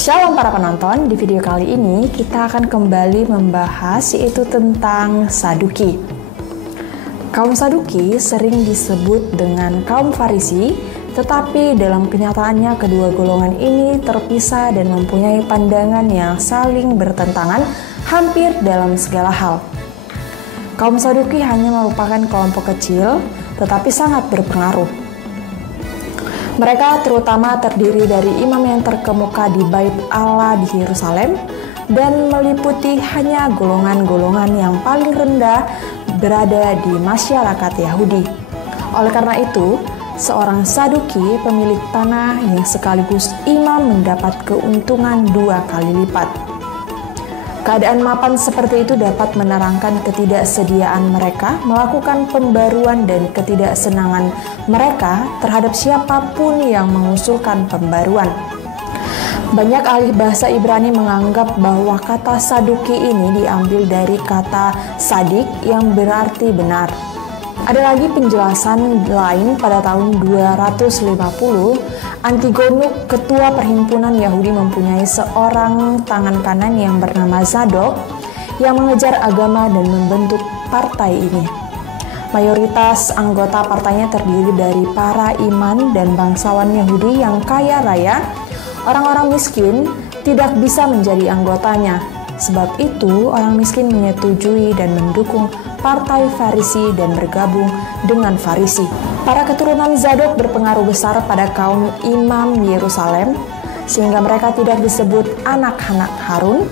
Shalom para penonton, di video kali ini kita akan kembali membahas yaitu tentang Saduki. Kaum Saduki sering disebut dengan kaum Farisi, tetapi dalam kenyataannya kedua golongan ini terpisah dan mempunyai pandangan yang saling bertentangan hampir dalam segala hal. Kaum Saduki hanya merupakan kelompok kecil, tetapi sangat berpengaruh. Mereka terutama terdiri dari imam yang terkemuka di Bait Allah di Yerusalem dan meliputi hanya golongan-golongan yang paling rendah berada di masyarakat Yahudi. Oleh karena itu, seorang Saduki pemilik tanah yang sekaligus imam mendapat keuntungan 2 kali lipat. Keadaan mapan seperti itu dapat menerangkan ketidaksediaan mereka melakukan pembaruan dan ketidaksenangan mereka terhadap siapapun yang mengusulkan pembaruan. Banyak ahli bahasa Ibrani menganggap bahwa kata Saduki ini diambil dari kata sadik yang berarti benar. Ada lagi penjelasan lain pada tahun 250, Antigonus, ketua perhimpunan Yahudi, mempunyai seorang tangan kanan yang bernama Zadok yang mengejar agama dan membentuk partai ini. Mayoritas anggota partainya terdiri dari para iman dan bangsawan Yahudi yang kaya raya. Orang-orang miskin tidak bisa menjadi anggotanya. Sebab itu, orang miskin menyetujui dan mendukung partai Farisi dan bergabung dengan Farisi. Para keturunan Zadok berpengaruh besar pada kaum imam Yerusalem, sehingga mereka tidak disebut anak-anak Harun,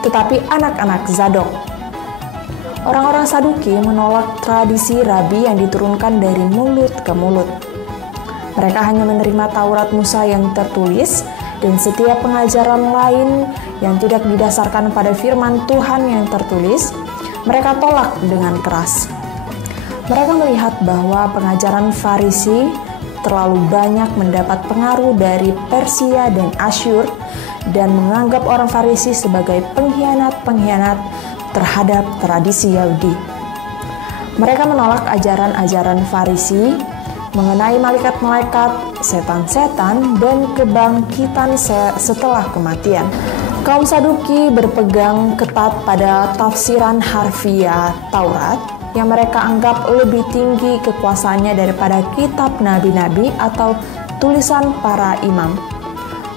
tetapi anak-anak Zadok. Orang-orang Saduki menolak tradisi rabi yang diturunkan dari mulut ke mulut. Mereka hanya menerima Taurat Musa yang tertulis dan setiap pengajaran lain yang tidak didasarkan pada firman Tuhan yang tertulis, mereka tolak dengan keras. Mereka melihat bahwa pengajaran Farisi terlalu banyak mendapat pengaruh dari Persia dan Asyur dan menganggap orang Farisi sebagai pengkhianat-pengkhianat terhadap tradisi Yahudi. Mereka menolak ajaran-ajaran Farisi mengenai malaikat-malaikat, setan-setan, dan kebangkitan setelah kematian. Kaum Saduki berpegang ketat pada tafsiran harfiah Taurat yang mereka anggap lebih tinggi kekuasaannya daripada kitab nabi-nabi atau tulisan para imam.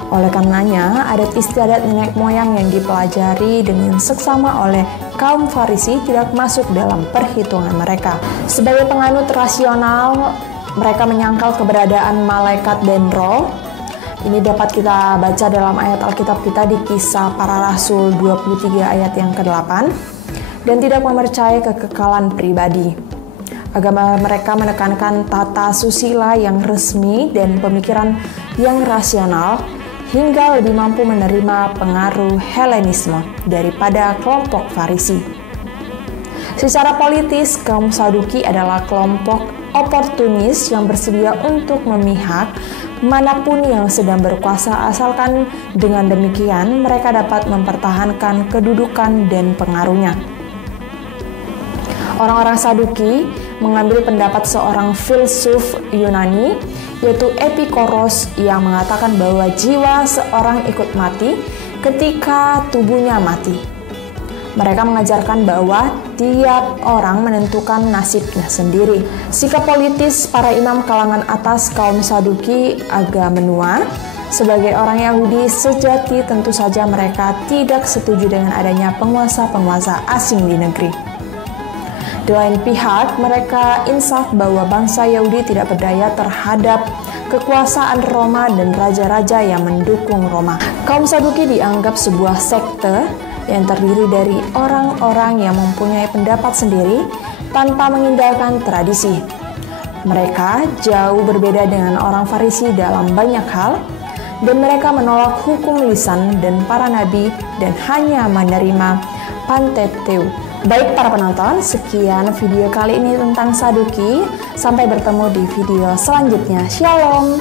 Oleh karenanya, adat istiadat nenek moyang yang dipelajari dengan seksama oleh kaum Farisi tidak masuk dalam perhitungan mereka. Sebagai penganut rasional, mereka menyangkal keberadaan malaikat dan roh. Ini dapat kita baca dalam ayat Alkitab kita di Kisah Para Rasul 23 ayat yang ke-8, dan tidak mempercayai kekekalan pribadi. Agama mereka menekankan tata susila yang resmi dan pemikiran yang rasional hingga lebih mampu menerima pengaruh Helenisme daripada kelompok Farisi. Secara politis, kaum Saduki adalah kelompok oportunis yang bersedia untuk memihak manapun yang sedang berkuasa, asalkan dengan demikian mereka dapat mempertahankan kedudukan dan pengaruhnya. Orang-orang Saduki mengambil pendapat seorang filsuf Yunani, yaitu Epikuros, yang mengatakan bahwa jiwa seorang ikut mati ketika tubuhnya mati. Mereka mengajarkan bahwa tiap orang menentukan nasibnya sendiri. Sikap politis para imam kalangan atas kaum Saduki agak menua. Sebagai orang Yahudi sejati, tentu saja mereka tidak setuju dengan adanya penguasa-penguasa asing di negeri. Di lain pihak, mereka insaf bahwa bangsa Yahudi tidak berdaya terhadap kekuasaan Roma dan raja-raja yang mendukung Roma. Kaum Saduki dianggap sebuah sekte yang terdiri dari orang-orang yang mempunyai pendapat sendiri tanpa mengindahkan tradisi. Mereka jauh berbeda dengan orang Farisi dalam banyak hal, dan mereka menolak hukum lisan dan para nabi dan hanya menerima Pentateuch. Baik para penonton, sekian video kali ini tentang Saduki. Sampai bertemu di video selanjutnya. Shalom.